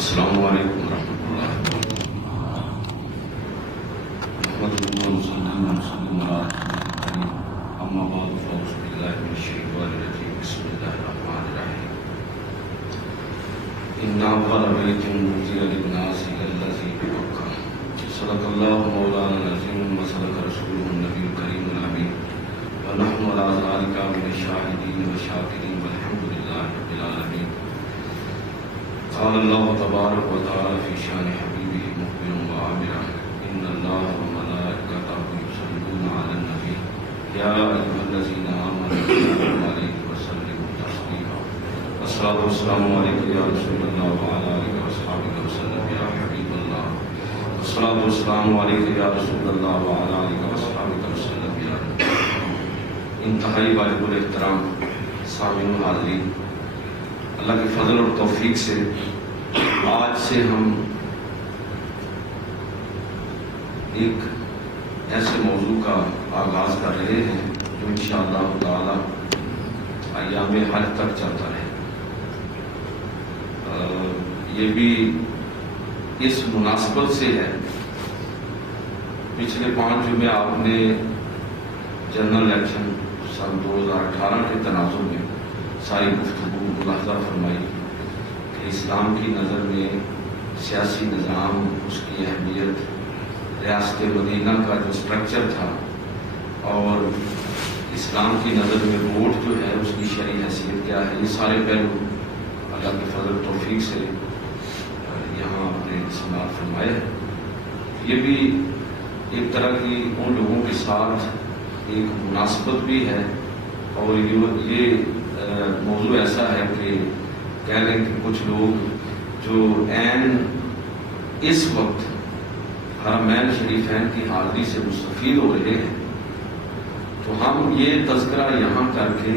السلام علیکم ورحمۃ اللہ وبرکاتہ۔ اما بعد فاعوذ باللہ من الشیطان الرجیم، بسم اللہ الرحمن الرحیم۔ ان اول بیت وضع للناس للذی ببکہ، صدق اللہ مولانا العظیم وصدق رسولہ النبی الکریم الامین، ونحن علی ذلک من الشاہدین والشاکرین والحمد للہ رب العالمین۔ قال اللہ تبارک و تعالی فی شان حبیبہ مخبرا وعامرا، ان اللہ وملائکتہ یصلون علی النبی یا ایھا الذین آمنوا صلوا علیہ وسلموا تسلیما۔ الصلاۃ والسلام علیک یا رسول اللہ وعلی آلہ واصحابہ وسلم یا حبیب اللہ۔ الصلاۃ والسلام علیک یا رسول اللہ وعلی آلہ واصحابہ وسلم یا انتہائی واجب الاحترام سامعین و حاضرین، اللہ کے فضل اور توفیق سے آج سے ہم ایک ایسے موضوع کا آغاز کر رہے ہیں جو انشاءاللہ تعالی ایام حج تک چلتا رہے۔ یہ بھی اس مناسبت سے ہے، پچھلے 5 جمعے آپ نے جنرل الیکشن سن 2018 کے تناظر میں ساری گفتگو ملاحظہ فرمائی کہ اسلام کی نظر میں سیاسی نظام، اس کی اہمیت، ریاست مدینہ کا جو سٹرکچر تھا اور اسلام کی نظر میں ووٹ جو ہے اس کی شرعی حیثیت کیا ہے، یہ سارے پہلو اللہ کے فضل توفیق سے یہاں آپ نے سماعت فرمائے ہیں۔ یہ بھی ایک طرح کی ان لوگوں کے ساتھ ایک مناسبت بھی ہے، اور یہ موضوع ایسا ہے کہ کہہ لیں کہ کچھ لوگ جو عین اس وقت حرمین شریفین کی حاضری سے مستفید ہو رہے ہیں، تو ہم یہ تذکرہ یہاں کر کے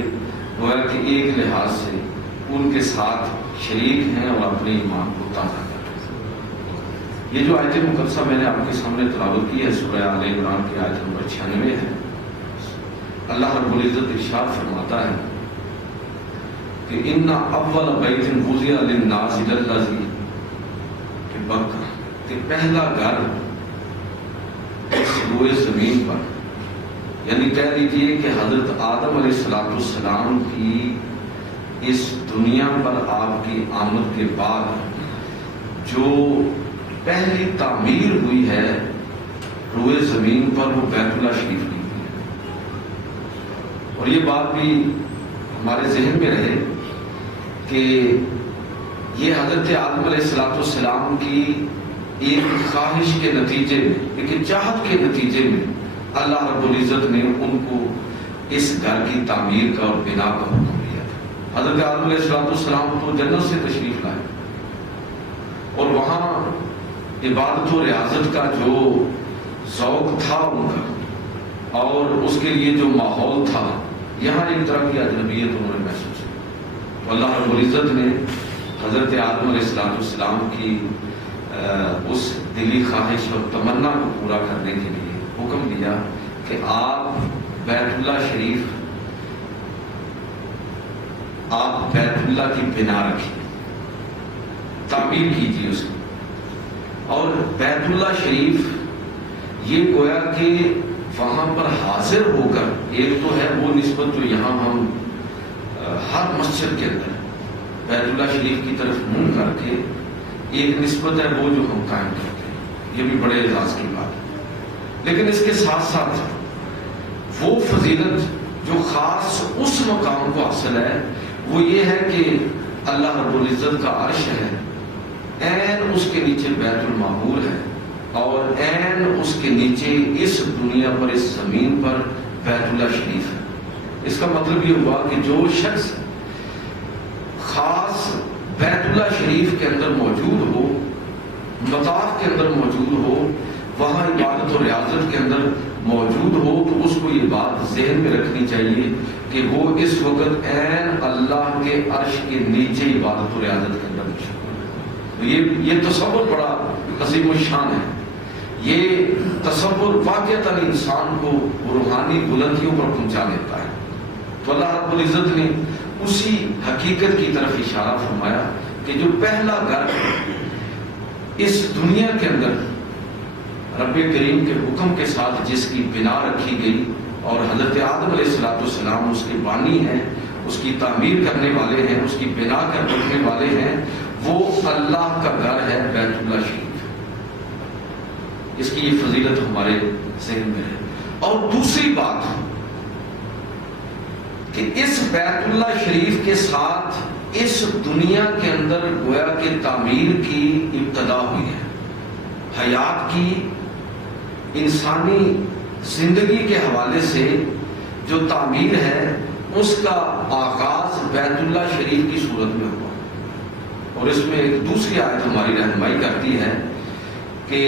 گویا کہ ایک لحاظ سے ان کے ساتھ شریک ہیں اور اپنے ایمان کو تازہ کر رہے ہیں۔ یہ جو آیت مقدسہ میں نے آپ کے سامنے تلاوت کی ہے سورہ آل عمران کی آیت نمبر 96 ہے۔ اللہ رب العزت ارشاد فرماتا ہے کہ ان اول بیت وضع للناس للذی ببکہ، کہ پہلا گھر اس روئے زمین پر، یعنی کہہ لیجیے کہ حضرت آدم علیہ السلام کی اس دنیا پر آپ کی آمد کے بعد جو پہلی تعمیر ہوئی ہے روئے زمین پر، وہ بیت اللہ شریف کی ہوئی ہے۔ اور یہ بات بھی ہمارے ذہن میں رہے کہ یہ حضرت آدم علیہ السلام کی ایک خواہش کے نتیجے میں، ایک چاہت کے نتیجے میں اللہ رب العزت نے ان کو اس گھر کی تعمیر کا اور بنا کا حکم دیا تھا۔ حضرت آدم علیہ السلام تو جنت سے تشریف لائے اور وہاں عبادت و ریاضت کا جو ذوق تھا ان کا، اور اس کے لیے جو ماحول تھا، یہاں ایک طرح کی اجنبیت انہوں نے محسوس کی۔ تو اللہ رب العزت نے حضرت آدم علیہ السلام کی اس دلی خواہش اور تمنا کو پورا کرنے کے لیے حکم دیا کہ آپ بیت اللہ شریف، آپ بیت اللہ کی بنا رکھیے، تعمیر کیجیے اس کی۔ اور بیت اللہ شریف یہ گویا کہ وہاں پر حاضر ہو کر، ایک تو ہے وہ نسبت جو یہاں ہم ہر مسجد کے اندر بیت اللہ شریف کی طرف منہ کر کے ایک نسبت ہے وہ جو ہم قائم کرتے ہیں، یہ بھی بڑے اعزاز کی بات ہے۔ لیکن اس کے ساتھ ساتھ وہ فضیلت جو خاص اس مقام کو حاصل ہے، وہ یہ ہے کہ اللہ رب العزت کا عرش ہے، عین اس کے نیچے بیت المعمور ہے، اور عین اس کے نیچے اس دنیا پر، اس زمین پر بیت اللہ شریف ہے۔ اس کا مطلب یہ ہوا کہ جو شخص خاص بیت اللہ شریف کے اندر موجود ہو، مطاف کے اندر موجود ہو، وہاں عبادت و ریاضت کے اندر موجود ہو، تو اس کو یہ بات ذہن میں رکھنی چاہیے کہ وہ اس وقت عین اللہ کے عرش کے نیچے عبادت و ریاضت کے اندر مشغول ہے۔ یہ تصور بڑا عظیم الشان ہے۔ یہ تصور واقعتاً انسان کو روحانی بلندیوں پر پہنچا دیتا ہے۔ تو اللہ رب العزت نے اسی حقیقت کی طرف اشارہ فرمایا کہ جو پہلا گھر اس دنیا کے اندر رب کریم کے حکم کے ساتھ جس کی بنا رکھی گئی، اور حضرت آدم علیہ السلام اس کے بانی ہیں، اس کی تعمیر کرنے والے ہیں، اس کی بنا کر رکھنے والے ہیں، وہ اللہ کا گھر ہے بیت اللہ شریف۔ اس کی یہ فضیلت ہمارے ذہن میں ہے۔ اور دوسری بات کہ اس بیت اللہ شریف کے ساتھ اس دنیا کے اندر گویا کہ تعمیر کی ابتدا ہوئی ہے، حیات کی، انسانی زندگی کے حوالے سے جو تعمیر ہے اس کا آغاز بیت اللہ شریف کی صورت میں ہوا۔ اور اس میں ایک دوسری آیت ہماری رہنمائی کرتی ہے کہ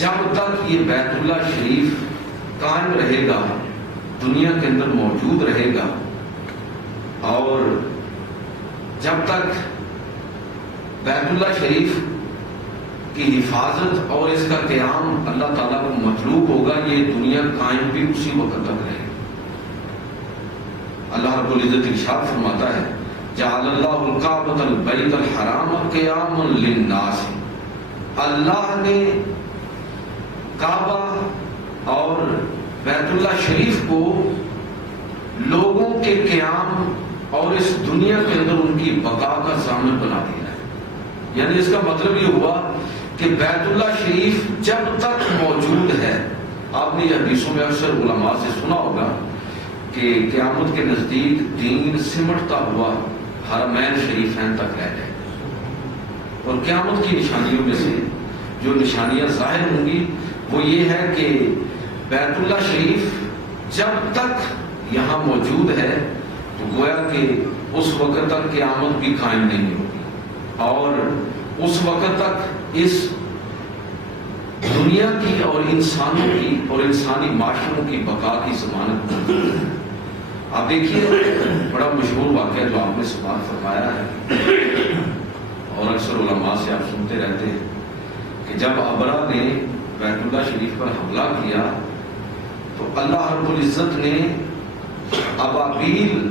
جب تک یہ بیت اللہ شریف قائم رہے گا، دنیا کے اندر موجود رہے گا، اور جب تک بیت اللہ شریف کی حفاظت اور اس کا قیام اللہ تعالیٰ کو مطلوب ہوگا، یہ دنیا قائم بھی اسی وقت تک رہے گا۔ اللہ رب العزت ارشاد فرماتا ہے جعل اللہ الکعبۃ البیت الحرام قیاما للناس، اللہ نے کعبہ اور بیت اللہ شریف کو لوگوں کے قیام اور اس دنیا کے اندر ان کی بقا کا ضامن بنا دیا ہے۔ یعنی اس کا مطلب یہ ہوا کہ بیت اللہ شریف جب تک موجود ہے، آپ نے یہ حدیثوں میں اکثر علماء سے سنا ہوگا کہ قیامت کے نزدیک دین سمٹتا ہوا حرمین شریفین تک رہ جائے گا۔ اور قیامت کی نشانیوں میں سے جو نشانیاں ظاہر ہوں گی وہ یہ ہے کہ بیت اللہ شریف جب تک یہاں موجود ہے تو گویا کہ اس وقت تک قیامت بھی قائم نہیں ہوگی، اور اس وقت تک اس دنیا کی اور انسانوں کی اور انسانی معاشروں کی بقا کی ضمانت موجود ہے۔ آپ دیکھیے بڑا مشہور واقعہ جو آپ نے سماعت فرمایا ہے اور اکثر علماء سے آپ سنتے رہتے ہیں کہ جب ابرہ نے بیت اللہ شریف پر حملہ کیا تو اللہ رب العزت نے ابابیل،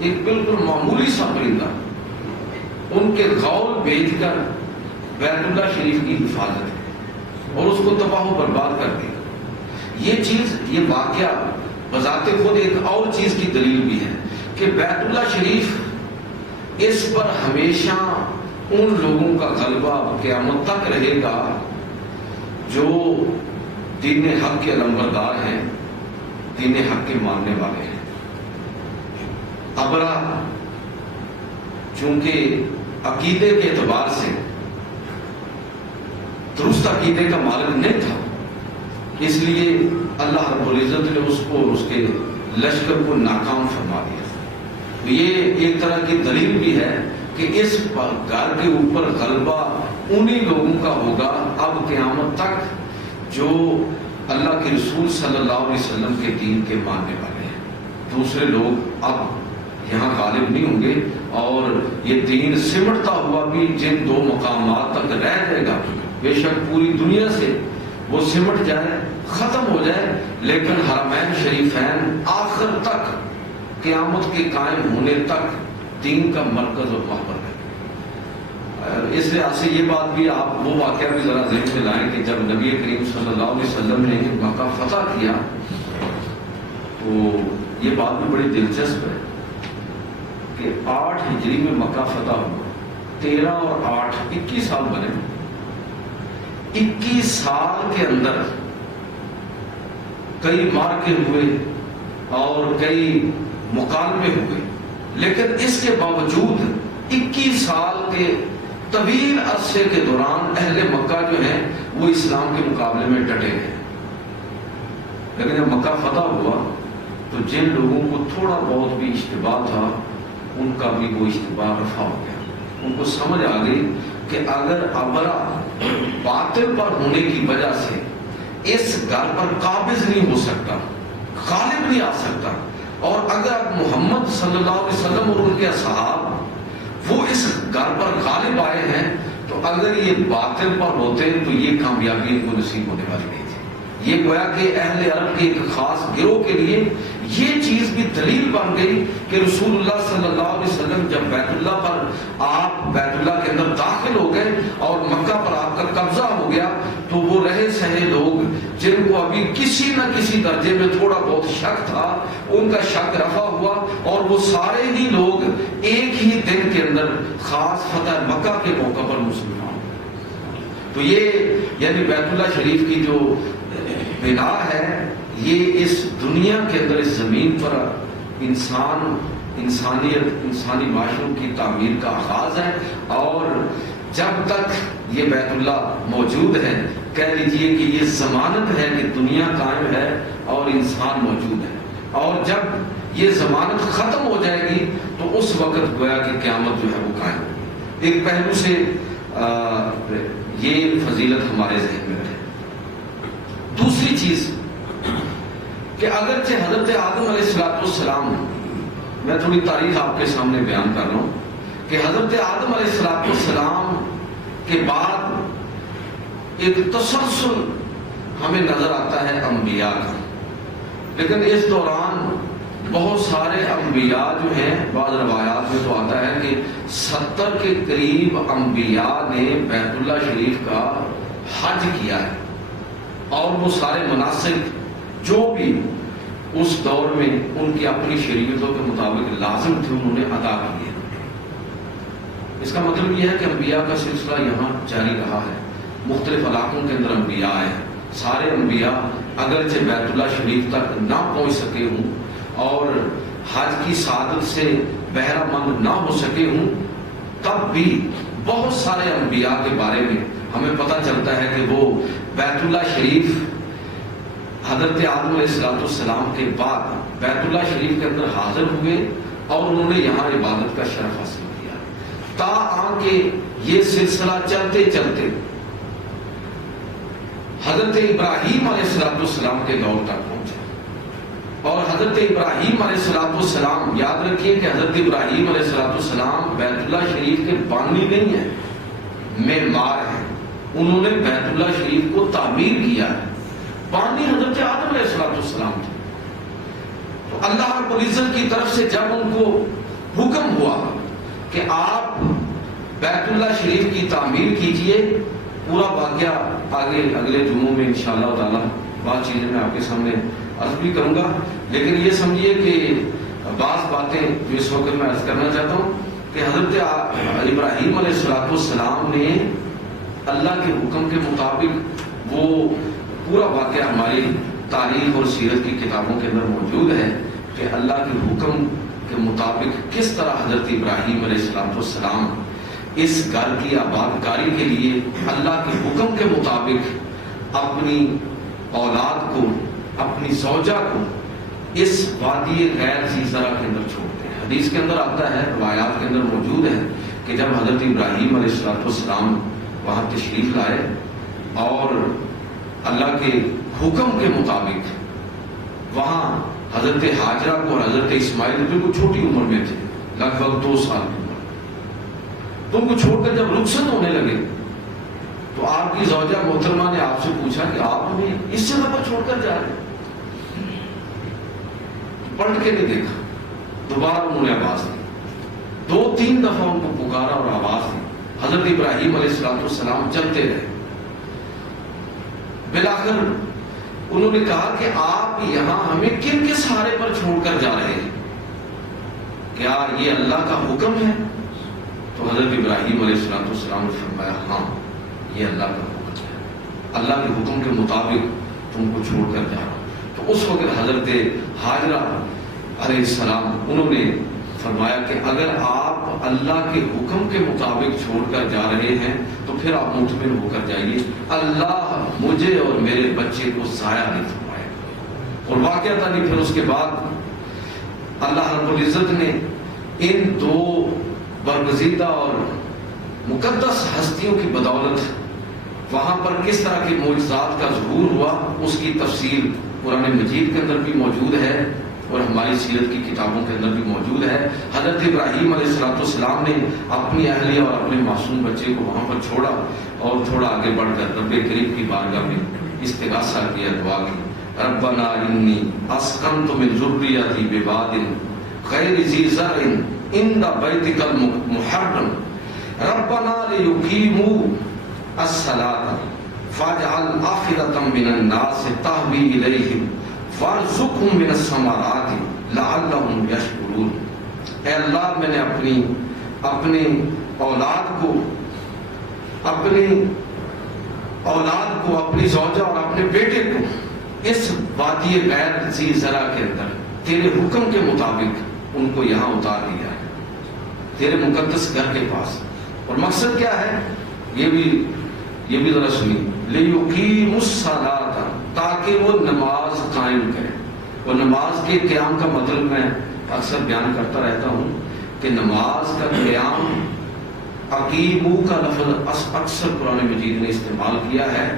ایک بالکل معمولی سا پرندہ، ان کے غول بھیج کر بیت اللہ شریف کی حفاظت ہے اور اس کو تباہ و برباد کر دیا۔ یہ چیز، یہ واقعہ بذات خود ایک اور چیز کی دلیل بھی ہے کہ بیت اللہ شریف، اس پر ہمیشہ ان لوگوں کا غلبہ قیامت تک رہے گا جو دین حق کے علمبردار ہیں، دین حق کے ماننے والے ہیں۔ ابرہ چونکہ عقیدے کے اعتبار سے درست عقیدے کا مالک نہیں تھا، اس لیے اللہ رب العزت نے اس کو اور اس کے لشکر کو ناکام فرما دیا۔ یہ ایک طرح کی دلیل بھی ہے کہ اس گھر کے اوپر غلبہ انہی لوگوں کا ہوگا اب قیامت تک جو اللہ کے رسول صلی اللہ علیہ وسلم کے دین کے ماننے والے ہیں۔ دوسرے لوگ اب یہاں غالب نہیں ہوں گے، اور یہ دین سمٹتا ہوا بھی جن دو مقامات تک رہ جائے گا، بے شک پوری دنیا سے وہ سمٹ جائے، ختم ہو جائے، لیکن حرمین شریفین آخر تک، قیامت کے قائم ہونے تک دین کا مرکز اور محور ہے۔ اس لحاظ سے یہ بات بھی آپ وہ واقعہ بھی ذرا ذہن میں لائیں کہ جب نبی کریم صلی اللہ علیہ وسلم نے مکہ فتح کیا تو یہ بات بھی بڑی دلچسپ ہے کہ 8 ہجری میں مکہ فتح ہوا، 13 اور 8 21 سال بنے۔ 21 سال کے اندر کئی مارکے ہوئے اور کئی مکالمے ہوئے، لیکن اس کے باوجود 21 سال کے طویل عرصے کے دوران اہل مکہ جو ہیں وہ اسلام کے مقابلے میں ڈٹے گئے۔ لیکن جب مکہ فتح ہوا تو جن لوگوں کو تھوڑا بہت بھی اشتباہ تھا ان کا بھی وہ اشتباہ رفع ہو گیا۔ ان کو سمجھ آ گئی کہ اگر ابرہ باطل پر ہونے کی وجہ سے اس گھر پر قابض نہیں ہو سکتا، غالب نہیں آ سکتا، اور اگر محمد صلی اللہ علیہ وسلم اور ان کے اصحاب وہ اس گھر پر غالب آئے ہیں تو اگر یہ باطل پر ہوتے تو یہ کامیابی ان کو نصیب ہونے والی نہیں تھی۔ یہ گویا کہ اہل عرب کے ایک خاص گروہ کے لیے یہ چیز بھی دلیل بن گئی کہ رسول اللہ صلی اللہ علیہ وسلم جب بیت اللہ پر آپ بیت اللہ کے اندر داخل ہو گئے اور مکہ پر آپ کا کو ابھی کسی نہ کسی درجے میں تھوڑا بہت شک تھا، ان کا شک رفع ہوا اور وہ سارے ہی لوگ ایک ہی دن کے اندر خاص فتح مکہ کے موقع پر مسلمان ہوئے۔ تو یہ یعنی بیت اللہ شریف کی جو بنا ہے، یہ اس دنیا کے اندر اس زمین پر انسانیت انسانی معاشروں کی تعمیر کا آغاز ہے، اور جب تک یہ بیت اللہ موجود ہے کہہ لیجئے کہ یہ ضمانت ہے کہ دنیا قائم ہے اور انسان موجود ہے، اور جب یہ ضمانت ختم ہو جائے گی تو اس وقت گویا کہ قیامت جو ہے وہ قائم ہوگی۔ ایک پہلو سے یہ فضیلت ہمارے ذہن میں رہے۔ دوسری چیز کہ اگرچہ حضرت آدم علیہ السلام، میں تھوڑی تاریخ آپ کے سامنے بیان کر رہا ہوں کہ حضرت آدم علیہ السلام کے بعد ایک تسلسل ہمیں نظر آتا ہے انبیاء کا، لیکن اس دوران بہت سارے انبیاء جو ہیں، بعض روایات میں تو آتا ہے کہ 70 کے قریب انبیاء نے بیت اللہ شریف کا حج کیا ہے، اور وہ سارے مناسک جو بھی اس دور میں ان کی اپنی شریعتوں کے مطابق لازم تھے انہوں نے ادا کیے۔ اس کا مطلب یہ ہے کہ انبیاء کا سلسلہ یہاں جاری رہا ہے، مختلف علاقوں کے اندر انبیاء آئے ہیں۔ سارے انبیاء اگرچہ بیت اللہ شریف تک نہ پہنچ سکے ہوں اور حج کی سعادت سے بہرہ مند نہ ہو سکے ہوں، تب بھی بہت سارے انبیاء کے بارے میں ہمیں پتہ چلتا ہے کہ وہ بیت اللہ شریف حضرت آدم علیہ السلام کے بعد بیت اللہ شریف کے اندر حاضر ہوئے اور انہوں نے یہاں عبادت کا شرف حاصل کیا، تاکہ یہ سلسلہ چلتے چلتے حضرت ابراہیم علیہ السلام کے دور تک پہنچا۔ اور حضرت ابراہیم علیہ السلام، یاد رکھیے کہ حضرت ابراہیم علیہ السلام بیت اللہ شریف کے بانی نہیں ہیں، معمار ہیں، انہوں نے بیت اللہ شریف کو تعمیر کیا ہے، بانی حضرت آدم علیہ السلام تھے۔ تو اللہ رب العزت کی طرف سے جب ان کو حکم ہوا کہ آپ بیت اللہ شریف کی تعمیر کیجئے، پورا واقعہ آگے اگلے جمعوں میں انشاءاللہ تعالی بعض چیزیں میں آپ کے سامنے عرض بھی کروں گا، لیکن یہ سمجھیے کہ بعض باتیں جو اس وقت میں عرض کرنا چاہتا ہوں کہ حضرت ابراہیم علیہ السلام نے اللہ کے حکم کے مطابق، وہ پورا واقعہ ہماری تاریخ اور سیرت کی کتابوں کے اندر موجود ہے کہ اللہ کے حکم کے مطابق کس طرح حضرت ابراہیم علیہ السلام اس گھر کی آباد کاری کے لیے اللہ کے حکم کے مطابق اپنی اولاد کو، اپنی زوجہ کو اس وادی غیر ذی زرع کے اندر چھوڑتے ہیں۔ حدیث کے اندر آتا ہے، روایات کے اندر موجود ہے کہ جب حضرت ابراہیم علیہ السلام وہاں تشریف لائے اور اللہ کے حکم کے مطابق وہاں حضرت ہاجرہ کو اور حضرت اسماعیل بالکل چھوٹی عمر میں تھے، لگ بھگ 2 سال کی عمر، تو ان کو چھوڑ کر جب رخصت ہونے لگے تو آپ کی زوجہ محترمہ نے آپ سے پوچھا کہ آپ ہمیں اس جگہ پر چھوڑ کر جا رہے ہیں؟ پلٹ کے نہیں دیکھا، دوبارہ انہوں نے آواز دی، 2-3 دفعہ ان کو پکارا اور آواز دی، حضرت ابراہیم علیہ السلام چلتے رہے۔ بالآخر انہوں نے کہا کہ آپ یہاں ہمیں کن کے سہارے پر چھوڑ کر جا رہے ہیں؟ کیا یہ اللہ کا حکم ہے؟ تو حضرت ابراہیم علیہ السلام نے فرمایا ہاں یہ اللہ کا حکم ہے، اللہ کے حکم کے مطابق تم کو چھوڑ کر جا رہا ہوں۔ تو اس وقت حضرت ہاجرہ علیہ السلام انہوں نے فرمایا کہ اگر آپ اللہ کے حکم کے مطابق چھوڑ کر جا رہے ہیں تو پھر آپ مطمئن ہو کر جائیے، اللہ مجھے اور میرے بچے کو ضائع نہیں فرمائے۔ اور واقعتاً پھر اس کے بعد اللہ رب العزت نے ان 2 برگزیدہ اور مقدس ہستیوں کی بدولت وہاں پر کس طرح کے معجزات کا ظہور ہوا، اس کی تفصیل قرآن مجید کے اندر بھی موجود ہے اور ہماری سیرت کی کتابوں کے اندر بھی موجود ہے۔ حضرت ابراہیم علیہ السلام نے اپنی اہلیہ اور اپنے معصوم بچے کو وہاں پر چھوڑا اور تھوڑا آگے بڑھ کر رب کریم کی بارگاہ میں استغاثہ کیا، دعا کی، ربنا انی اسکنت من ذریتی بواد غیر ذی زرع عند بیتک المحرم ربنا لیقیموا الصلاۃ فاجعل آفئدۃ من الناس تہوی الیہم وارزقہم من الثمرات لعلہم یشکرون۔ اے اللہ، میں نے اپنی اولاد کو اپنی زوجہ اور اپنے بیٹے کو اس وادی غیر ذی زرع کے اندر تیرے حکم کے مطابق ان کو یہاں اتار دیا ہے، تیرے مقدس گھر کے پاس۔ اور مقصد کیا ہے یہ بھی ذرا سنیے، لِيُقِيمُوا الصَّلَاةَ، تاکہ وہ نماز قائم کرے۔ اور نماز کے قیام کا مطلب میں اکثر بیان کرتا رہتا ہوں کہ نماز کا قیام، اقیمو کا لفظ اکثر قرآن مجید نے استعمال کیا ہے۔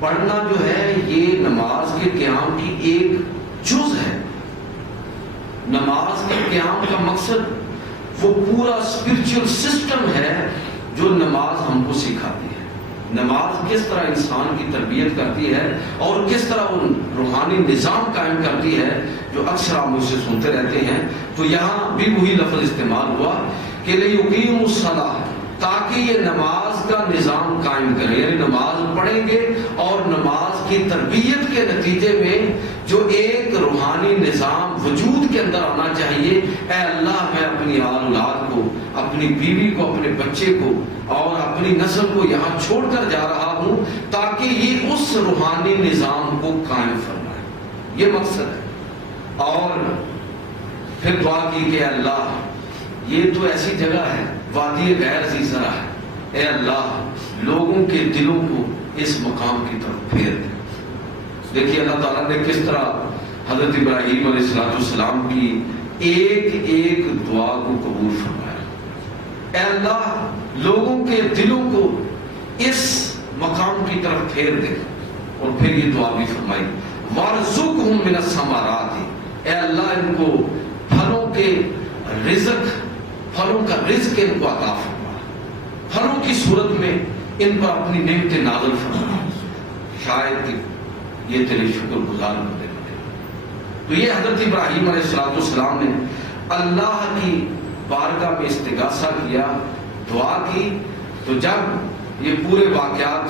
پڑھنا جو ہے یہ نماز کے قیام کی ایک جز ہے۔ نماز کے قیام کا مقصد وہ پورا اسپرچل سسٹم ہے جو نماز ہم کو سکھاتی ہے۔ نماز کس طرح انسان کی تربیت کرتی ہے اور کس طرح وہ روحانی نظام قائم کرتی ہے جو اکثر آپ مجھ سے سنتے رہتے ہیں۔ تو یہاں بھی وہی لفظ استعمال ہوا کہ لِيُقِيمُوا الصَّلَاةَ، تاکہ یہ نماز کا نظام قائم کرے، یعنی نماز پڑھیں گے اور نماز کی تربیت کے نتیجے میں جو ایک روحانی نظام وجود کے اندر آنا چاہیے، اے اللہ میں اپنی اولاد کو، اپنی بیوی کو، اپنے بچے کو اور اپنی نسل کو یہاں چھوڑ کر جا رہا ہوں تاکہ یہ اس روحانی نظام کو قائم فرمائے، یہ مقصد ہے۔ اور پھر دعا کی کہ اللہ یہ تو ایسی جگہ ہے، وادی غیر ذی زرع ہے، اے اللہ لوگوں کے دلوں کو اس مقام کی طرف پھیر دے۔ دیکھیے اللہ تعالیٰ نے کس طرح حضرت ابراہیم علیہ السلام کی ایک ایک دعا کو قبول فرمایا۔ اے اللہ لوگوں کے دلوں کو اس مقام کی طرف پھیر دے۔ اور پھر یہ دعا بھی فرمائی، وارزقہم من الثمرات، اے اللہ ان کو پھلوں کے رزق، پھلوں کا رزق ان کو عطا فرما، پھلوں کی صورت میں ان پر اپنی نعمتیں نازل فرما، شاید کہ یہ تیرے شکر گزار بندے بنے۔ تو یہ حضرت ابراہیم علیہ السلام نے اللہ کی بارگاہ میں استغاثہ کیا، دعا کی۔ تو جب یہ پورے واقعات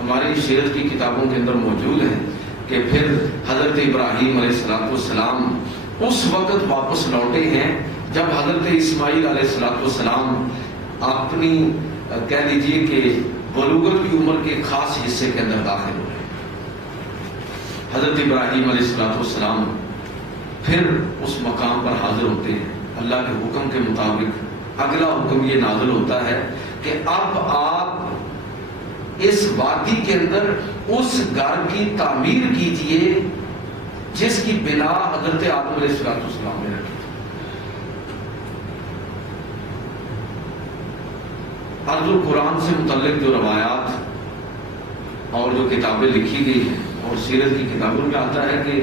ہماری سیرت کی کتابوں کے اندر موجود ہیں کہ پھر حضرت ابراہیم علیہ السلام اس وقت واپس لوٹے ہیں جب حضرت اسماعیل علیہ السلام اپنی کہہ لیجیے کہ بلوغت کی عمر کے خاص حصے کے اندر داخل ہوئے۔ حضرت ابراہیم علیہ السلام پھر اس مقام پر حاضر ہوتے ہیں۔ اللہ کے حکم کے مطابق اگلا حکم یہ نازل ہوتا ہے کہ اب آپ اس وادی کے اندر اس گھر کی تعمیر کیجئے جس کی بنا حضرت آدم علیہ السلام نے رکھی۔ ارض القرآن سے متعلق جو روایات اور جو کتابیں لکھی گئی ہیں اور سیرت کی کتابوں میں آتا ہے کہ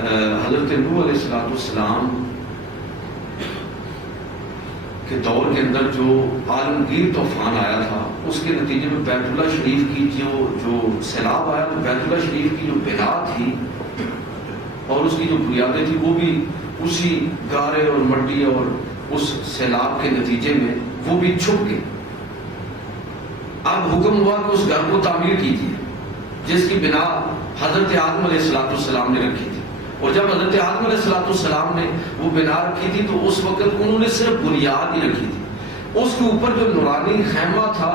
حضرت نوح علیہ السلام کے دور کے اندر جو عالمگیر طوفان آیا تھا اس کے نتیجے میں بیت اللہ شریف کی جو سیلاب آیا تو بیت اللہ شریف کی جو بنا تھی اور اس کی جو بنیادیں تھی وہ بھی اسی گارے اور مٹی اور اس سیلاب کے نتیجے میں وہ بھی چھپ گئی۔ اب حکم ہوا کہ اس گھر کو تعمیر کیجیے جس کی بنا حضرت آدم علیہ السلام نے رکھی تھی۔ اور جب حضرت آدم علیہ السلام نے وہ بنا رکھی تھی تو اس وقت انہوں نے صرف بنیاد ہی رکھی تھی، اس کے اوپر جو نورانی خیمہ تھا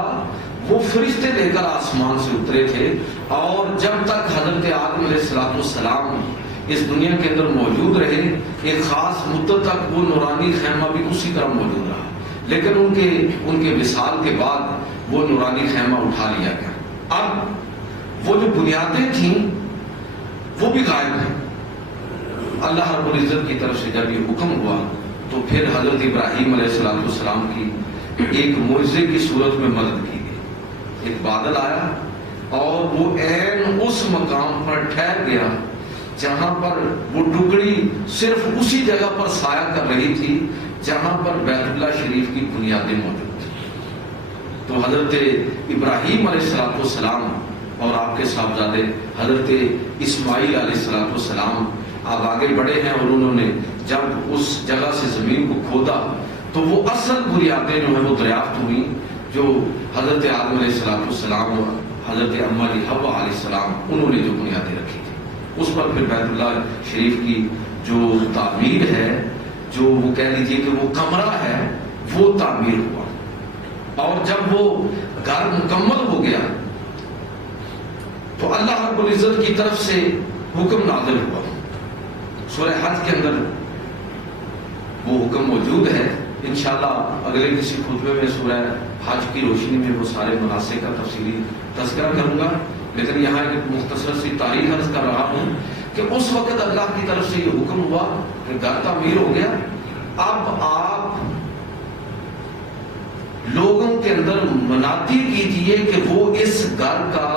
وہ فرشتے لے کر آسمان سے اترے تھے، اور جب تک حضرت آدم علیہ السلام اس دنیا کے اندر موجود رہے ایک خاص مدت تک وہ نورانی خیمہ بھی اسی طرح موجود رہا، لیکن ان کے وصال کے بعد وہ نورانی خیمہ اٹھا لیا گیا۔ اب وہ جو بنیادیں تھیں وہ بھی غائب ہیں۔ اللہ رب العزت کی طرف سے جب یہ حکم ہوا تو پھر حضرت ابراہیم علیہ السلام کی ایک معجزے کی صورت میں مدد کی گئی۔ ایک بادل آیا اور وہ عین اس مقام پر ٹھہر گیا جہاں پر وہ ٹکڑی صرف اسی جگہ پر سایہ کر رہی تھی جہاں پر بیت اللہ شریف کی بنیادیں موجود تھیں۔ تو حضرت ابراہیم علیہ السلام اور آپ کے صاحبزادے حضرت اسماعیل علیہ السلام آپ آگے بڑھے ہیں، اور انہوں نے جب اس جگہ سے زمین کو کھودا تو وہ اصل بنیادیں جو ہیں وہ دریافت ہوئی جو حضرت آدم علیہ السلام اور حضرت اما حوا علیہ السلام انہوں نے جو بنیادیں رکھی تھی، اس پر پھر بیت اللہ شریف کی جو تعمیر ہے، جو وہ کہہ لیجیے کہ وہ کمرہ ہے، وہ تعمیر ہوا، اور جب وہ گھر مکمل ہو گیا تو اللہ رب العزت کی طرف سے حکم نازل ہوا۔ سورہ حج کے اندر وہ حکم موجود ہے، انشاءاللہ اگلے کسی خطبے میں سورہ حج کی روشنی میں وہ سارے مناسک کا تفصیلی تذکرہ کروں گا، لیکن یہاں ایک مختصر سی تاریخ عرض کر رہا ہوں کہ اس وقت اللہ کی طرف سے یہ حکم ہوا کہ گھر تعمیر ہو گیا، اب آپ لوگوں کے اندر منادی کیجئے کہ وہ اس گھر کا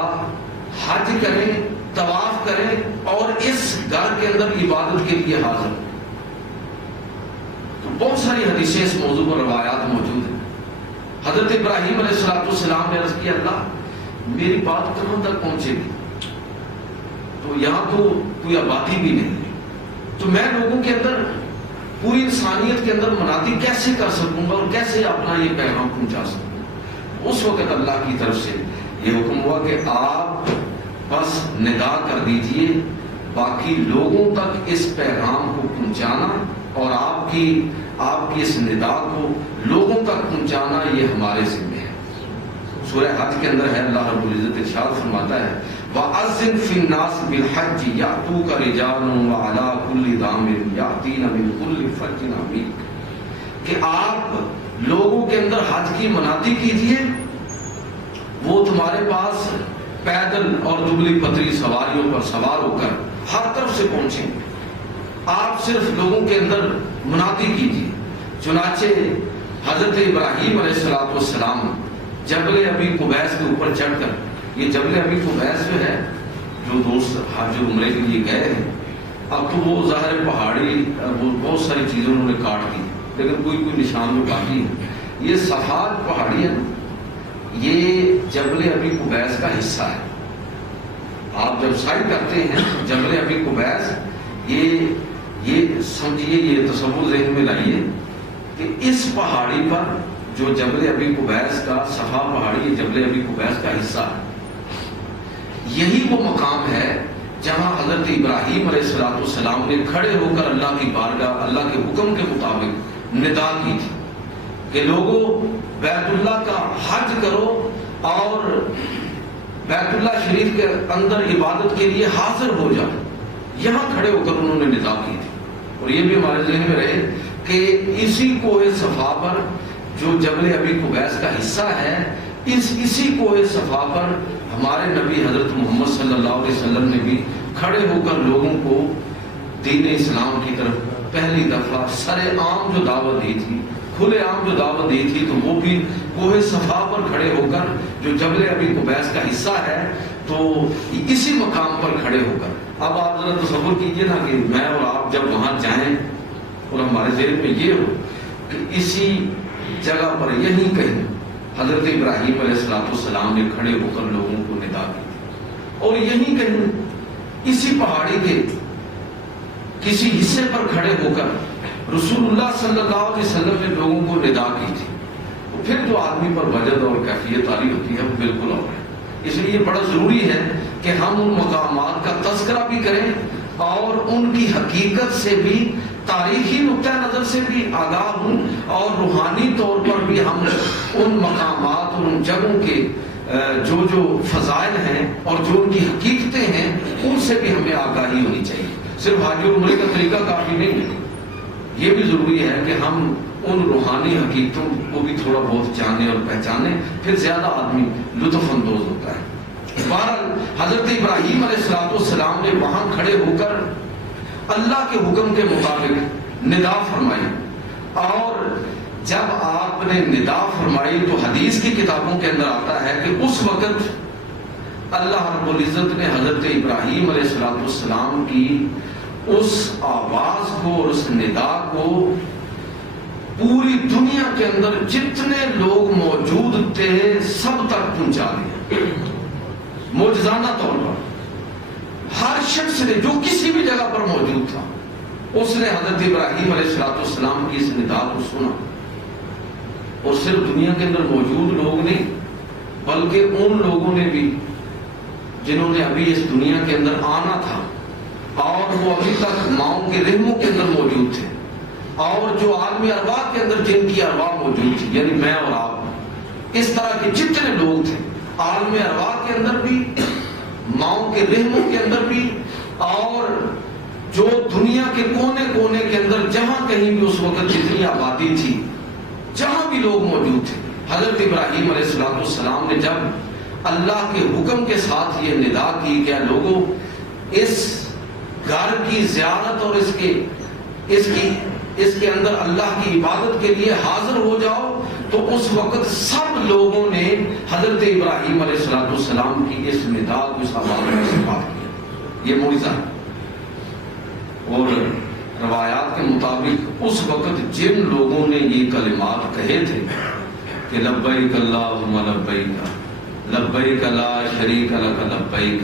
حج کریں، طواف کریں اور اس گھر کے اندر عبادت کے لیے حاضر۔ تو بہت ساری حدیثیں اس موضوع پر روایات موجود ہیں۔ حضرت ابراہیم علیہ السلام نے عرض کیا اللہ میری بات کہاں تک پہنچے گی، تو یہاں تو کوئی آبادی بھی نہیں ہے، تو میں لوگوں کے اندر پوری انسانیت کے اندر منادی کیسے کر سکوں گا اور کیسے اپنا یہ پیغام پہنچا سکوں گا۔ اس وقت اللہ کی طرف سے یہ حکم ہوا کہ آپ بس ندا کر دیجئے، باقی لوگوں تک اس پیغام کو پہنچانا اور آپ کی اس ندا کو لوگوں تک پہنچانا یہ ہمارے ذمہ ہے۔ سورہ حج کے اندر ہے، اللہ رب العزت ارشاد فرماتا ہے وَأَذِّن فِي النَّاسِ بِالْحَجِّ يَأْتُوكَ رِجَالٌ وَعَلَىٰ كُلِّ ضَامِرٍ يَأْتِينَ مِنْ كُلِّ فَجٍّ عَمِيقٍ، کہ آپ لوگوں کے اندر حج کی منادی کیجئے، وہ تمہارے پاس پیدل اور دبلی پتلی سواریوں پر سوار ہو کر ہر طرف سے پہنچیں گے، آپ صرف لوگوں کے اندر منادی کیجئے۔ چنانچہ حضرت ابراہیم علیہ السلام جبل ابی قبیس کے اوپر چڑھ کر، یہ جبل ابی قبیس جو ہے، جو دوست حج عمرے کے لیے گئے ہیں، اب تو وہ ظاہر پہاڑی وہ بہت ساری چیزیں انہوں نے کاٹ دی، لیکن کوئی نشان جو باقی ہے، یہ صفات پہاڑی ہے، یہ جبل ابی قبیس کا حصہ ہے۔ آپ جب سعی کرتے ہیں جبل ابی قبیس، یہ سمجھیے، یہ تصور ذہن میں لائیے کہ اس پہاڑی پر جو جبل ابی قبیس کا صفا پہاڑی، یہ جبل ابی قبیس کا حصہ ہے، یہی وہ مقام ہے جہاں حضرت ابراہیم علیہ السلام نے کھڑے ہو کر اللہ کی بارگاہ، اللہ کے حکم کے مطابق ندا کی تھی کہ لوگوں بیت اللہ کا حج کرو اور بیت اللہ شریف کے اندر عبادت کے لیے حاضر ہو جاؤ۔ یہاں کھڑے ہو کر انہوں نے ندا کی تھی، اور یہ بھی ہمارے ذہن میں رہے کہ اسی کوہ صفا پر جو جبل ابی قبیس کا حصہ ہے، اسی کوہ صفا پر ہمارے نبی حضرت محمد صلی اللہ علیہ وسلم نے بھی کھڑے ہو کر لوگوں کو دین اسلام کی طرف پہلی دفعہ سر عام جو دعوت دی تھی، کھلے عام جو دعوت دی تھی، تو وہ بھی کوہ صفا پر کھڑے ہو کر، جو جبل ابی قبیس کا حصہ ہے، تو اسی مقام پر کھڑے ہو کر۔ اب آپ ذرا تصور کیجئے نا کہ میں اور آپ جب وہاں جائیں اور ہمارے ذہن میں یہ ہو کہ اسی جگہ پر یہیں کہیں حضرت ابراہیم علیہ السلام نے کھڑے ہو کر لوگوں کو ندا کی، اور یہیں کہیں اسی پہاڑی کے کسی حصے پر کھڑے ہو کر رسول اللہ صلی اللہ علیہ وسلم نے لوگوں کو ندا کی تھی۔ پھر جو آدمی پر وجد اور کیفیت آری ہوتی ہے وہ بالکل اور ہے۔ اس لیے بڑا ضروری ہے کہ ہم ان مقامات کا تذکرہ بھی کریں اور ان کی حقیقت سے بھی، تاریخی نقطہ نظر سے بھی آگاہ ہوں، اور روحانی طور پر بھی ہم ان مقامات اور ان جگہوں کے جو فضائل ہیں اور جو ان کی حقیقتیں ہیں ان سے بھی ہمیں آگاہی ہونی چاہیے۔ صرف حج عمرے کا طریقہ کافی نہیں ہے، یہ بھی ضروری ہے کہ ہم ان روحانی حقیقتوں کو بھی تھوڑا بہت جانیں اور پہچانیں، پھر زیادہ آدمی لطف اندوز ہوتا ہے۔ بہرحال حضرت ابراہیم علیہ السلام نے وہاں کھڑے ہو کر اللہ کے حکم کے مطابق ندا فرمائی، اور جب آپ نے ندا فرمائی تو حدیث کی کتابوں کے اندر آتا ہے کہ اس وقت اللہ رب العزت نے حضرت ابراہیم علیہ السلام کی اس آواز کو اور اس ندا کو پوری دنیا کے اندر جتنے لوگ موجود تھے سب تک پہنچا دیا، معجزانہ طور پر۔ ہر شخص نے جو کسی بھی جگہ پر موجود تھا، اس نے حضرت ابراہیم علیہ السلام کی اس ندا کو سنا، اور صرف دنیا کے اندر موجود لوگ نہیں بلکہ ان لوگوں نے بھی جنہوں نے ابھی اس دنیا کے اندر آنا تھا اور وہ ابھی تک ماؤں کے رحموں کے اندر موجود تھے، اور جو عالم ارواح کے اندر جن کی ارواح موجود تھی، یعنی میں اور آپ، اس طرح کے جتنے لوگ تھے عالم ارواح کے اندر بھی، ماؤں کے رحموں کے اندر بھی، اور جو دنیا کے کونے کونے کے اندر جہاں کہیں بھی اس وقت جتنی آبادی تھی، جہاں بھی لوگ موجود تھے، حضرت ابراہیم علیہ السلام نے جب اللہ کے حکم کے ساتھ یہ ندا کی کہ لوگوں اس گھر کی زیارت اور اس کے اندر اللہ کی عبادت کے لیے حاضر ہو جاؤ، تو اس وقت سب لوگوں نے حضرت ابراہیم علیہ السلام کی اس ندا کو اس آواز میں استقبال کیا۔ یہ معجزہ ہے۔ اور روایات کے مطابق اس وقت جن لوگوں نے یہ کلمات کہے تھے کہ لبیک اللہم لبیک لبیک لا شریک لک لبیک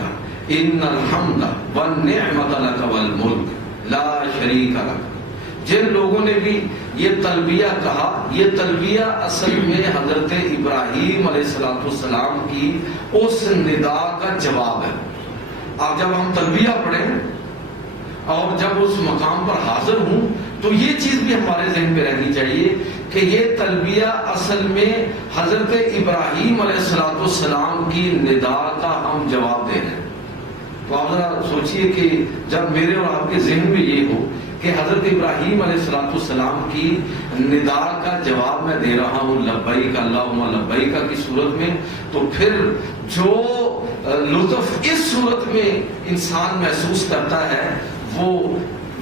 ان الحمد والنعمت لک والملک لا شریک لک، جن لوگوں نے بھی یہ تلبیہ کہا، یہ تلبیہ اصل میں حضرت ابراہیم علیہ السلام کی اس ندا کا جواب ہے۔ اب جب ہم تلبیہ پڑھیں اور جب اس مقام پر حاضر ہوں تو یہ چیز بھی ہمارے ذہن میں رہنی چاہیے کہ یہ تلبیہ اصل میں حضرت ابراہیم علیہ السلام کی ندا کا ہم جواب دے رہے ہیں۔ تو آپ ذرا سوچئے کہ جب میرے اور آپ کے ذہن میں یہ ہو کہ حضرت ابراہیم علیہ السلام کی ندا کا جواب میں دے رہا ہوں لبیک اللہم لبیک کی صورت میں، تو پھر جو لطف اس صورت میں انسان محسوس کرتا ہے وہ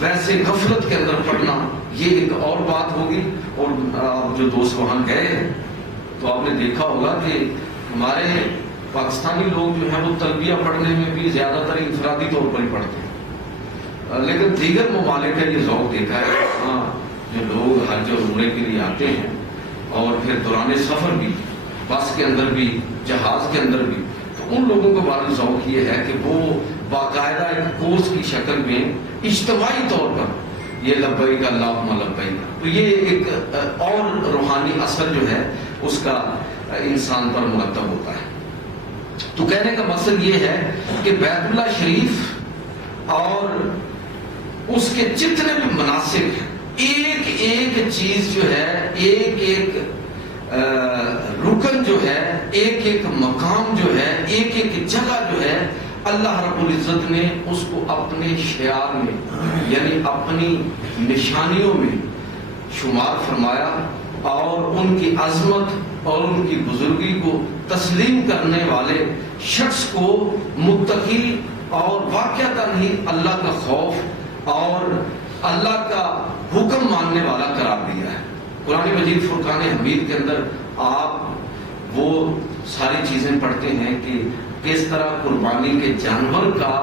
ویسے غفلت کے اندر پڑنا یہ ایک اور بات ہوگی۔ اور آپ جو دوست وہاں گئے ہیں تو آپ نے دیکھا ہوگا کہ ہمارے پاکستانی لوگ جو ہیں وہ تلبیہ پڑھنے میں بھی زیادہ تر انفرادی طور پر ہی پڑھتے ہیں، لیکن دیگر ممالک کا یہ ذوق دیکھا ہے، ہاں جو لوگ حج اور عمرے کے لیے آتے ہیں اور پھر دوران سفر بھی بس کے اندر بھی جہاز کے اندر بھی، تو ان لوگوں کا بڑا ذوق یہ ہے کہ وہ باقاعدہ ایک کورس کی شکل میں اجتماعی طور پر یہ لبیک اللہم لبیک، تو یہ ایک اور روحانی اثر جو ہے اس کا انسان پر مرتب ہوتا ہے۔ تو کہنے کا مقصد یہ ہے کہ بیت اللہ شریف اور اس کے جتنے بھی مناسب ہیں، ایک ایک چیز جو ہے، ایک ایک رکن جو ہے، ایک ایک مقام جو ہے، ایک ایک جگہ جو ہے، اللہ رب العزت نے اس کو اپنے شعار میں یعنی اپنی نشانیوں میں شمار فرمایا، اور ان کی عظمت اور ان کی بزرگی کو تسلیم کرنے والے شخص کو متقی اور واقعتاً ہی اللہ کا خوف اور اللہ کا حکم ماننے والا قرار دیا ہے۔ قرآن مجید فرقان حمید کے اندر آپ وہ ساری چیزیں پڑھتے ہیں کہ کس طرح قربانی کے جانور کا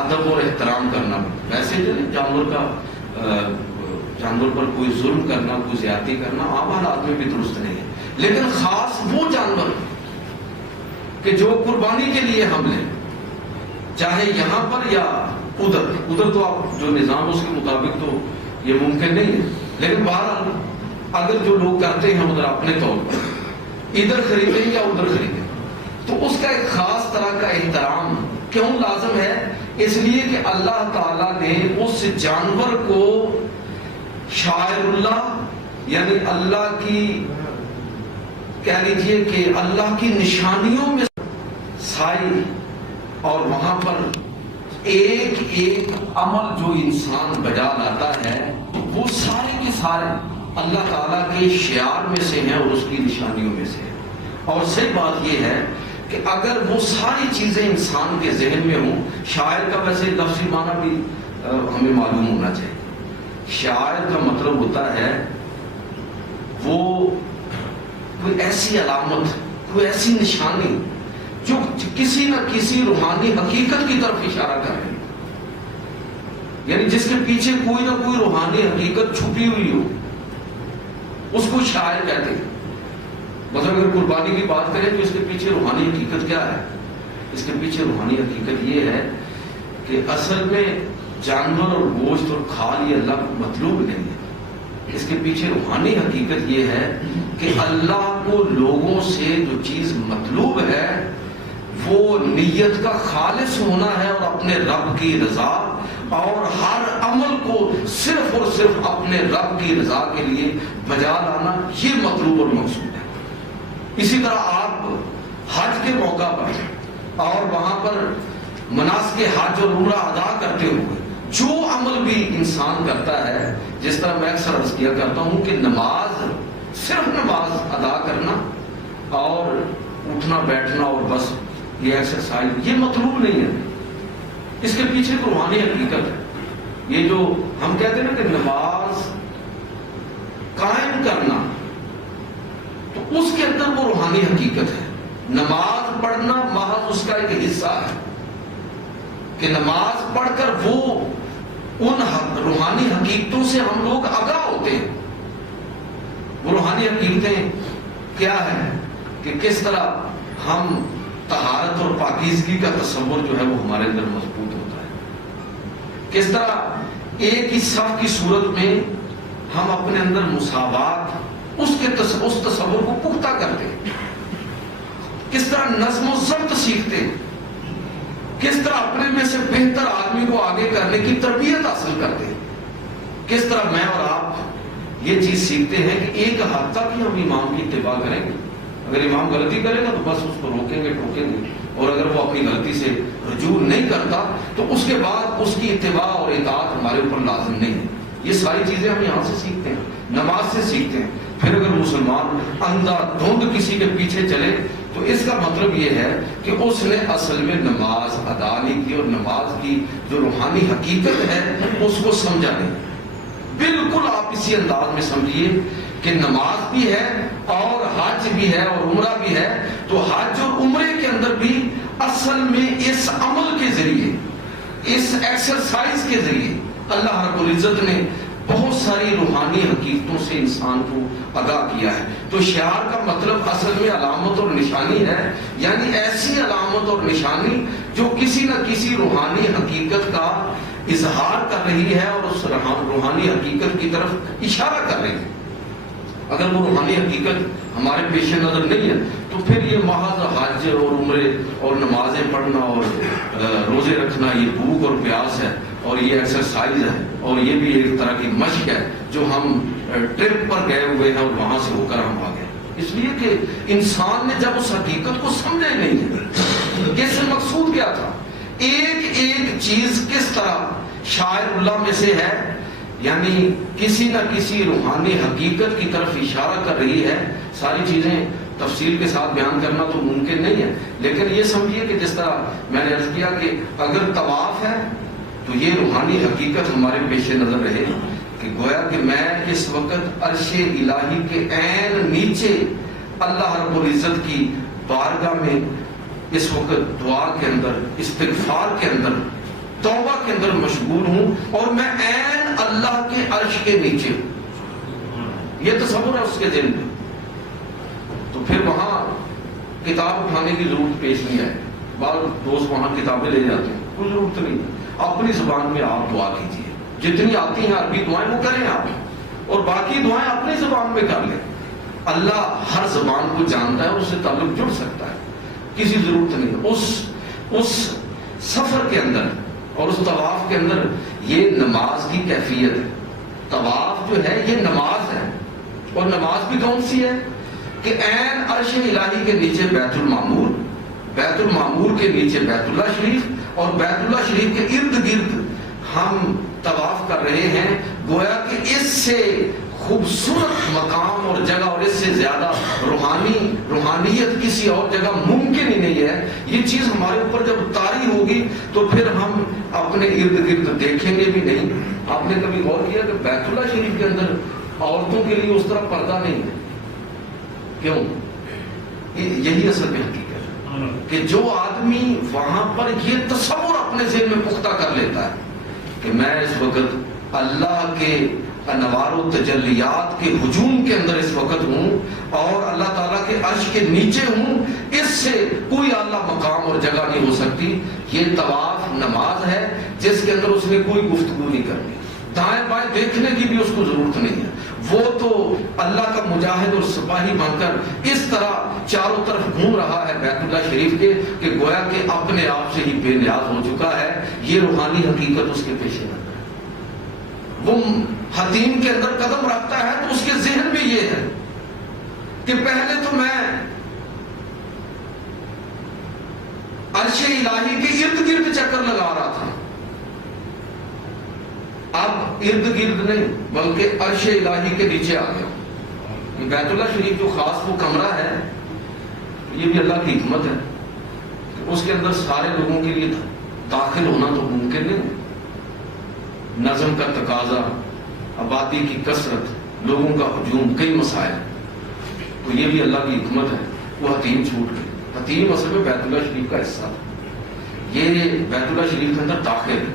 ادب اور احترام کرنا، ویسے جو جانور پر کوئی ظلم کرنا، کوئی زیادتی کرنا عام حالات میں بھی درست نہیں ہے، لیکن خاص وہ جانور کہ جو قربانی کے لیے ہم لیں، چاہے یہاں پر یا ادھر تو آپ جو نظام اس کے مطابق تو یہ ممکن نہیں ہے، لیکن بہرحال اگر جو لوگ کرتے ہیں ادھر اپنے طور پر ادھر خریدیں یا ادھر خریدیں، تو اس کا ایک خاص طرح کا احترام کیوں لازم ہے؟ اس لیے کہ اللہ تعالیٰ نے اس جانور کو شاعر اللہ یعنی اللہ کی کہہ لیجیے کہ اللہ کی نشانیوں میں سائی، اور وہاں پر ایک ایک عمل جو انسان بجا لاتا ہے وہ سارے کے سارے اللہ تعالیٰ کے شعار میں سے ہیں اور اس کی نشانیوں میں سے ہیں۔ اور صحیح بات یہ ہے کہ اگر وہ ساری چیزیں انسان کے ذہن میں ہوں، شاعر کا ویسے لفظی معنی بھی ہمیں معلوم ہونا چاہیے۔ شاعر کا مطلب ہوتا ہے وہ کوئی ایسی علامت، کوئی ایسی نشانی جو کسی نہ کسی روحانی حقیقت کی طرف اشارہ کر رہی ہے، یعنی جس کے پیچھے کوئی نہ کوئی روحانی حقیقت چھپی ہوئی ہو، اس کو شاعر کہتے ہیں۔ مثلا اگر قربانی کی بات کریں تو اس کے پیچھے روحانی حقیقت کیا ہے؟ اس کے پیچھے روحانی حقیقت یہ ہے کہ اصل میں جانور اور گوشت اور کھال یہ اللہ کو مطلوب نہیں ہے، اس کے پیچھے روحانی حقیقت یہ ہے کہ اللہ کو لوگوں سے جو چیز مطلوب ہے وہ نیت کا خالص ہونا ہے اور اپنے رب کی رضا اور ہر عمل کو صرف اور صرف اپنے رب کی رضا کے لیے بجا لانا، یہ مطلوب اور مقصود ہے۔ اسی طرح آپ حج کے موقع پر اور وہاں پر مناسک حج اور عمرہ ادا کرتے ہوئے جو عمل بھی انسان کرتا ہے، جس طرح میں اکثر عرض کیا کرتا ہوں کہ نماز، صرف نماز ادا کرنا اور اٹھنا بیٹھنا اور بس یہ ایکسرسائز، یہ مطلوب نہیں ہے۔ اس کے پیچھے ایک روحانی حقیقت ہے۔ یہ جو ہم کہتے ہیں نا کہ نماز قائم کرنا، تو اس کے اندر وہ روحانی حقیقت ہے۔ نماز پڑھنا محض اس کا ایک حصہ ہے کہ نماز پڑھ کر وہ ان روحانی حقیقتوں سے ہم لوگ آگاہ ہوتے ہیں۔ وہ روحانی حقیقتیں کیا ہیں کہ کس طرح ہم طہارت اور پاکیزگی کا تصور جو ہے وہ ہمارے اندر مضبوط ہوتا ہے، کس طرح ایک ہی صف کی صورت میں ہم اپنے اندر مساوات، اس تصور کو پختہ کرتے ہیں، کس طرح نظم و ضبط سیکھتے ہیں، کس طرح اپنے میں سے بہتر آدمی کو آگے کرنے کی تربیت حاصل کرتے ہیں، کس طرح میں اور آپ یہ چیز سیکھتے ہیں کہ ایک حد تک ہی ہم امام کی اتباع کریں گے۔ اگر امام غلطی کرے گا تو بس اس کو روکیں گے، ٹوکیں گے، اور اگر وہ اپنی غلطی سے رجوع نہیں کرتا تو اس کے بعد اس کی اتباع اور اطاعت ہمارے اوپر لازم نہیں ہے۔ یہ ساری چیزیں ہم یہاں سے سیکھتے ہیں، نماز سے سیکھتے ہیں۔ پھر اگر مسلمان اندھا دھند کسی کے پیچھے چلے تو اس کا مطلب یہ ہے کہ اس نے اصل میں نماز ادا نہیں کی، اور نماز کی جو روحانی حقیقت ہے اس کو سمجھا نہیں۔ بالکل آپ اسی انداز میں سمجھیے کہ نماز بھی ہے اور حج بھی ہے اور عمرہ بھی ہے، تو حج اور عمرے کے اندر بھی اصل میں اس عمل کے ذریعے، اس ایکسرسائز کے ذریعے اللہ رب العزت نے بہت ساری روحانی حقیقتوں سے انسان کو آگاہ کیا ہے۔ تو شعار کا مطلب اصل میں علامت اور نشانی ہے، یعنی ایسی علامت اور نشانی جو کسی نہ کسی روحانی حقیقت کا اظہار کر رہی ہے اور اس روحانی حقیقت کی طرف اشارہ کر رہی ہے۔ اگر وہ روحانی حقیقت ہمارے پیش نظر نہیں ہے تو پھر یہ محض حج اور عمرے اور نمازیں پڑھنا اور روزے رکھنا یہ بھوک اور پیاس ہے، اور یہ ایکسرسائز ہے، اور یہ بھی ایک طرح کی مشق ہے جو ہم ٹرپ پر گئے ہوئے ہیں اور وہاں سے ہو کر ہم آ گئے۔ اس لیے کہ انسان نے جب اس حقیقت کو سمجھا ہی نہیں ہے کہ اس سے مقصود کیا تھا، ایک ایک چیز کس طرح شاعر اللہ میں سے ہے، یعنی کسی نہ کسی روحانی حقیقت کی طرف اشارہ کر رہی ہے۔ ساری چیزیں تفصیل کے ساتھ بیان کرنا تو ممکن نہیں ہے، لیکن یہ سمجھیے کہ جس طرح میں نے عرض کیا کہ اگر طواف ہے تو یہ روحانی حقیقت ہمارے پیش نظر رہے کہ گویا کہ میں اس وقت عرش الہی کے عین نیچے اللہ رب العزت کی بارگاہ میں اس وقت دعا کے اندر، استغفار کے اندر، توبہ کے اندر مشغول ہوں، اور میں عین اللہ کے عرش کے نیچے ہوں۔ یہ تصور ہے اس کے دل میں، تو پھر وہاں کتاب اٹھانے کی ضرورت پیش نہیں ہے۔ بعض دوست وہاں کتابیں لے جاتے ہیں، کوئی ضرورت نہیں، اپنی زبان میں آپ دعا کیجیے، جتنی آتی ہیں عربی دعائیں وہ کریں آپ، اور باقی دعائیں اپنی زبان میں کر لیں۔ اللہ ہر زبان کو جانتا ہے اور اس سے تعلق جڑ سکتا ہے، کسی ضرورت نہیں۔ اس سفر کے اندر اور اس طواف کے اندر یہ نماز کی کیفیت ہے۔ طواف جو ہے یہ نماز ہے، اور نماز بھی کون سی ہے کہ عین عرش الہی کے نیچے بیت المعمور، بیت المعمور کے نیچے بیت اللہ شریف، اور بیت اللہ شریف کے ارد گرد ہم طواف کر رہے ہیں۔ گویا کہ اس سے خوبصورت مقام اور جگہ اور اس سے زیادہ روحانیت کسی اور جگہ ممکن ہی نہیں ہے۔ یہ چیز ہمارے اوپر جب طاری ہوگی تو پھر ہم اپنے ارد گرد دیکھیں گے بھی نہیں۔ آپ نے کبھی غور کیا کہ بیت اللہ شریف کے اندر عورتوں کے لیے اس طرح پردہ نہیں ہے؟ کیوں؟ یہی اصل میں حقیقت ہے کہ جو آدمی وہاں پر یہ تصور اپنے ذہن میں پختہ کر لیتا ہے کہ میں اس وقت اللہ کے انوار و تجلیات کے ہجوم کے اندر اس وقت ہوں اور اللہ تعالیٰ کے عرش کے نیچے ہوں، اس سے کوئی اعلیٰ مقام اور جگہ نہیں ہو سکتی۔ یہ طواف نماز ہے جس کے اندر اس نے کوئی گفتگو نہیں کرنی، دائیں بائیں دیکھنے کی بھی اس کو ضرورت نہیں ہے، وہ تو اللہ کا مجاہد اور سپاہی بن کر اس طرح چاروں طرف گھوم رہا ہے بیت اللہ شریف کے کہ گویا کہ اپنے آپ سے ہی بے نیاز ہو چکا ہے. یہ روحانی حقیقت اس کے پیش نظر ہے. وہ حتیم کے اندر قدم رکھتا ہے تو اس کے ذہن میں یہ ہے کہ پہلے تو میں عرش الہی کے ارد گرد چکر لگا رہا تھا، اب ارد گرد نہیں بلکہ عرش الہی کے نیچے آ گیا. بیت اللہ شریف جو خاص وہ کمرہ ہے، یہ بھی اللہ کی حکمت ہے کہ اس کے اندر سارے لوگوں کے لیے داخل ہونا تو ممکن نہیں. نظم کا تقاضا، آبادی کی کثرت، لوگوں کا ہجوم، کئی مسائل، تو یہ بھی اللہ کی حکمت ہے. وہ حتیم چھوٹ گئے. حتیم اصل میں بیت اللہ شریف کا حصہ تھا. یہ بیت اللہ شریف کے اندر داخل ہے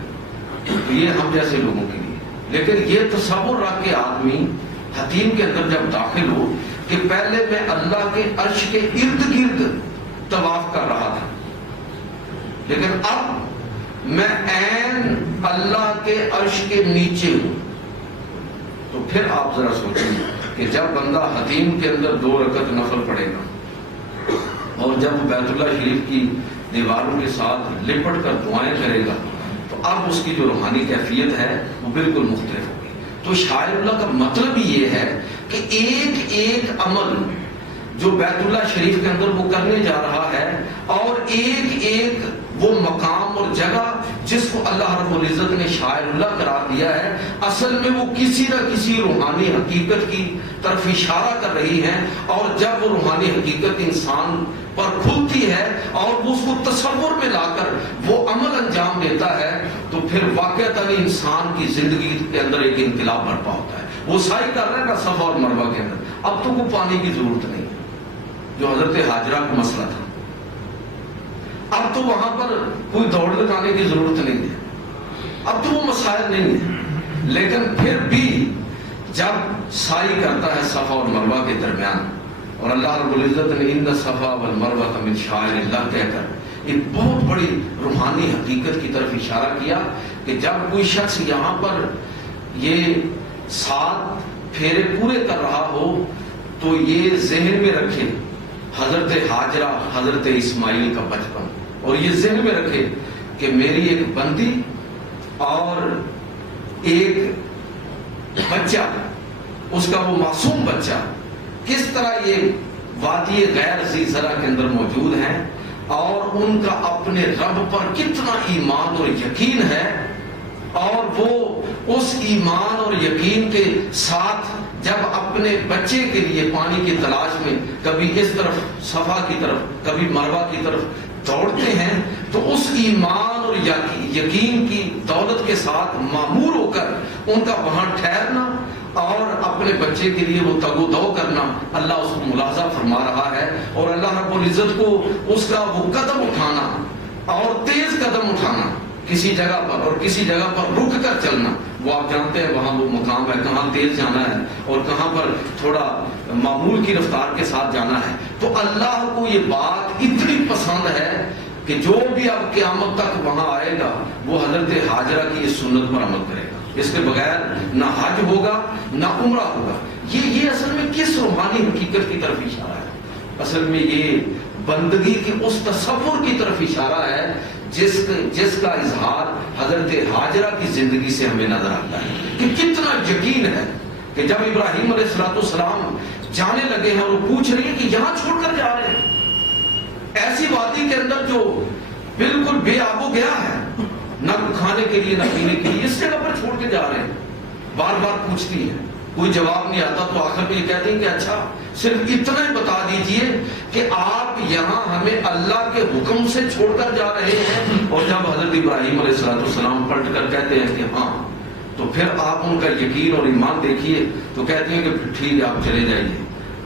تو یہ ہم جیسے لوگوں کے لیے، لیکن یہ تصور رکھ کے آدمی حتیم کے اندر جب داخل ہو کہ پہلے میں اللہ کے عرش کے ارد گرد طواف کر رہا تھا، لیکن اب میں عین اللہ کے عرش کے نیچے ہوں. تو پھر آپ ذرا سوچیں کہ جب بندہ حتیم کے اندر 2 رکعت نفل پڑھے گا اور جب وہ بیت اللہ شریف کی دیواروں کے ساتھ لپٹ کر دعائیں کرے گا تو اب اس کی جو روحانی کیفیت ہے وہ بالکل مختلف ہوگی. تو شاعر اللہ کا مطلب یہ ہے کہ ایک ایک عمل جو بیت اللہ شریف کے اندر وہ کرنے جا رہا ہے اور ایک ایک وہ مقام اور جگہ جس کو اللہ رب العزت نے شاعر اللہ قرار دیا ہے، اصل میں وہ کسی نہ کسی روحانی حقیقت کی طرف اشارہ کر رہی ہے. اور جب وہ روحانی حقیقت انسان پر کھلتی ہے اور وہ اس کو تصور میں لا کر وہ عمل انجام دیتا ہے تو پھر واقعتاً انسان کی زندگی کے اندر ایک انقلاب برپا ہوتا ہے. وہ سعی کر رہے ہیں صفا اور مروہ کے اندر، اب تو کوئی پانی کی ضرورت نہیں جو حضرت حاجرہ کا مسئلہ تھا. اب تو وہاں پر کوئی دوڑ لگانے کی ضرورت نہیں ہے، اب تو وہ مسائل نہیں ہے. لیکن پھر بھی جب سعی کرتا ہے صفا اور مروہ کے درمیان، اور اللہ رب العزت نے ان صفا والمروہ من شعائر اللہ کہہ کر ایک بہت بڑی روحانی حقیقت کی طرف اشارہ کیا کہ جب کوئی شخص یہاں پر یہ 7 پھیرے پورے کر رہا ہو تو یہ ذہن میں رکھے حضرت حاجرہ حضرت اسماعیل کا بچپن، اور یہ ذہن میں رکھے کہ میری ایک بندی اور ایک بچہ، اس کا وہ معصوم بچہ کس طرح یہ وادی غیر ذی زرع کے اندر موجود ہیں اور ان کا اپنے رب پر کتنا ایمان اور یقین ہے، اور وہ اس ایمان اور یقین کے ساتھ جب اپنے بچے کے لیے پانی کی تلاش میں کبھی اس طرف صفا کی طرف کبھی مروہ کی طرف دوڑتے ہیں تو اس ایمان اور یقین کی دولت کے ساتھ معمور ہو کر ان کا وہاں ٹھہرنا اور اپنے بچے کے لیے وہ تگ و دو کرنا اللہ اس کو ملاحظہ فرما رہا ہے. اور اللہ رب العزت کو اس کا وہ قدم اٹھانا اور تیز قدم اٹھانا کسی جگہ پر اور کسی جگہ پر رک کر چلنا، وہ آپ جانتے ہیں وہاں وہ مقام ہے کہاں تیز جانا ہے اور کہاں پر تھوڑا معمول کی رفتار کے ساتھ جانا ہے. تو اللہ کو یہ بات اتنی پسند ہے کہ جو بھی اب قیامت تک وہاں آئے گا وہ حضرت حاجرہ کی اس سنت پر عمل کرے گا. اس کے بغیر نہ حج ہوگا نہ عمرہ ہوگا. یہ اصل میں کس روحانی حقیقت کی طرف اشارہ ہے؟ اصل میں یہ بندگی کے اس تصور کی طرف اشارہ ہے جس کا اظہار حضرت حاجرہ کی زندگی سے ہمیں نظر آتا ہے کہ کتنا یقین ہے کہ جب ابراہیم علیہ السلام جانے لگے ہیں اور وہ پوچھ رہے ہیں کہ یہاں چھوڑ کر جا رہے ہیں ایسی وادی کے اندر جو بالکل بے آب و گیا ہے، نہ کھانے کے لیے نہ پینے کے لیے، اس جگہ پر چھوڑ کے جا رہے ہیں. بار بار پوچھتی ہے، کوئی جواب نہیں آتا تو آخر میں یہ کہتے ہیں کہ اچھا صرف اتنا ہی بتا دیجئے کہ آپ یہاں ہمیں اللہ کے حکم سے چھوڑ کر جا رہے ہیں. اور جب حضرت ابراہیم علیہ السلام پلٹ کر کہتے ہیں کہ ہاں، تو پھر آپ ان کا یقین اور ایمان دیکھیے تو کہتے ہیں کہ ٹھیک ہے آپ چلے جائیے.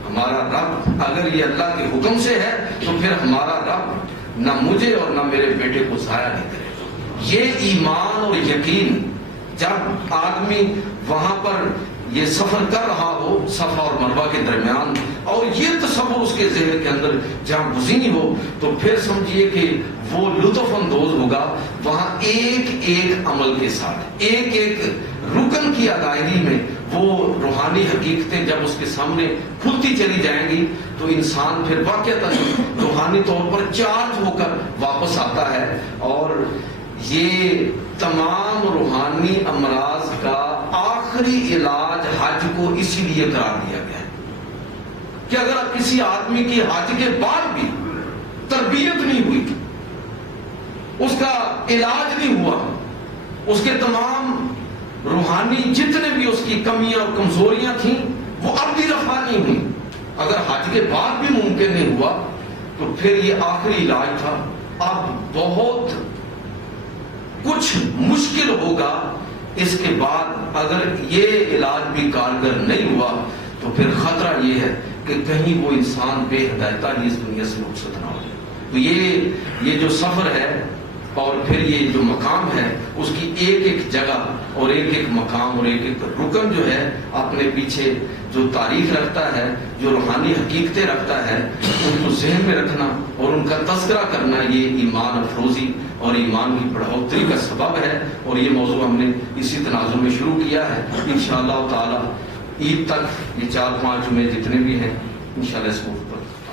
ہمارا رب اگر یہ اللہ کے حکم سے ہے تو پھر ہمارا رب نہ مجھے اور نہ میرے بیٹے کو ضائع نہیں کرے. یہ ایمان اور یقین جب آدمی وہاں پر یہ سفر کر رہا ہو صفا اور مروہ کے درمیان اور یہ تصور اس کے ذہن کے اندر جہاں گزینی ہو تو پھر سمجھیے کہ وہ لطف اندوز ہوگا وہاں ایک ایک عمل کے ساتھ ایک ایک رکن کی ادائیگی میں وہ روحانی حقیقتیں جب اس کے سامنے کھلتی چلی جائیں گی تو انسان پھر واقعتاً روحانی طور پر چارج ہو کر واپس آتا ہے. اور یہ تمام روحانی امراض کا آخری علاج حج کو اسی لیے قرار دیا گیا ہے کہ اگر کسی آدمی کی حج کے بعد بھی تربیت نہیں ہوئی، اس کا علاج نہیں ہوا، اس کے تمام روحانی جتنے بھی اس کی کمیاں اور کمزوریاں تھیں وہ اب بھی رفع نہیں ہوئی، اگر حج کے بعد بھی ممکن نہیں ہوا تو پھر یہ آخری علاج تھا. اب بہت کچھ مشکل ہوگا اس کے بعد. اگر یہ علاج بھی کارگر نہیں ہوا تو پھر خطرہ یہ ہے کہ کہیں وہ انسان بے ہدایتہ ہی اس دنیا سے رخصت نہ ہو جائے. تو یہ جو سفر ہے اور پھر یہ جو مقام ہے اس کی ایک ایک جگہ اور ایک ایک مقام اور ایک ایک رکن جو ہے اپنے پیچھے جو تاریخ رکھتا ہے، جو روحانی حقیقتیں رکھتا ہے، ان کو ذہن میں رکھنا اور ان کا تذکرہ کرنا یہ ایمان افروزی اور ایمان کی بڑھوتری کا سبب ہے. اور یہ موضوع ہم نے اسی تناظر میں شروع کیا ہے. انشاءاللہ تعالی عید تک یہ 4-5 جمعے جتنے بھی ہیں انشاءاللہ اس موضوع پر